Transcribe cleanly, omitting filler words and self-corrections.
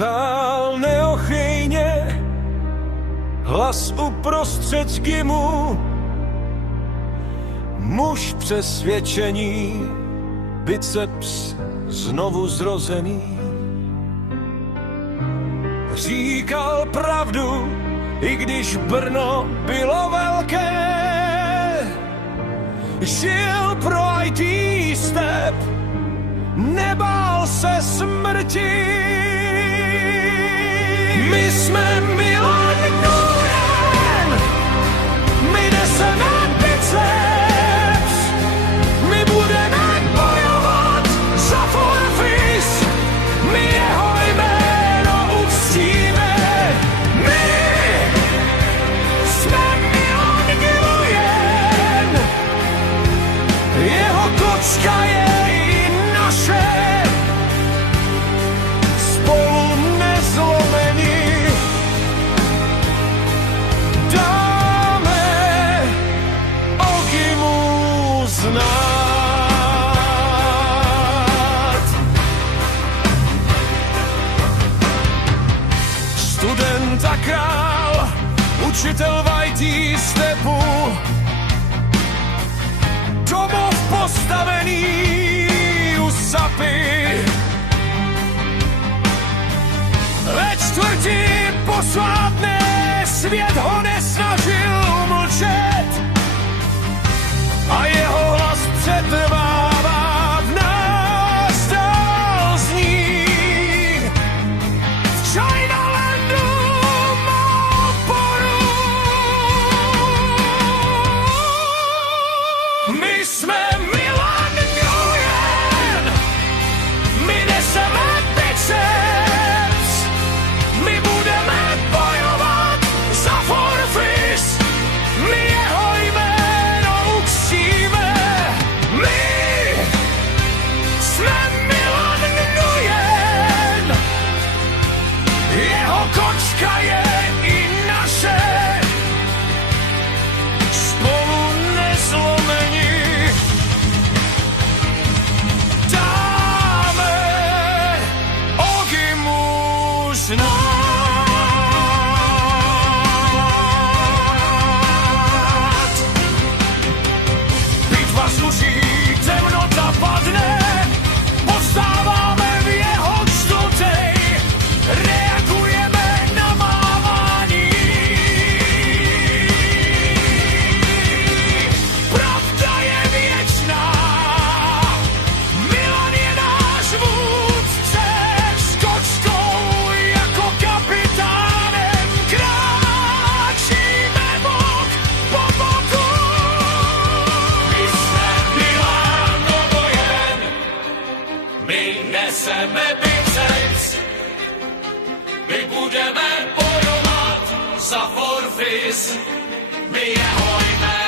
stál neochejně, hlas uprostřed gymu, muž přesvědčení, biceps znovu zrozený. Říkal pravdu, i když Brno bylo velké, žil pro IT step, nebál se smrti. My jsme Milan Nguyen, my neseme biceps, my budeme bojovat za forfis, my jeho jméno uctíme. My jsme Milan Nguyen, jeho kočka je i naše, spolu nezlomení dáme Ogimu znát. Student a král, učitel v IT stepu, domov postavený u Sapy. Ve čtvrti posvátné svět ho nesnažil mlčet a jeho hlas přetrvává v nás, dál zní. V Chinalandu má oporu. My jsme Milan Nguyen, my neseme biceps, my budeme bojovat za forfis, my jeho jméno uctíme. My jsme Milan Nguyen, jeho kočka je i naše, spolu nezlomení dáme Ogimu znát. Bitva sluší, temnota padne, povstáváme v jeho čtvrtej, reagujeme na mávání. Pravda je věčná, Milan je náš vůdce, s kočkou jako kapitánem kráčíme bok po boku. My jsme Milan Nguyen, my neseme biceps, my budeme bojovat za forfis, my jeho jméno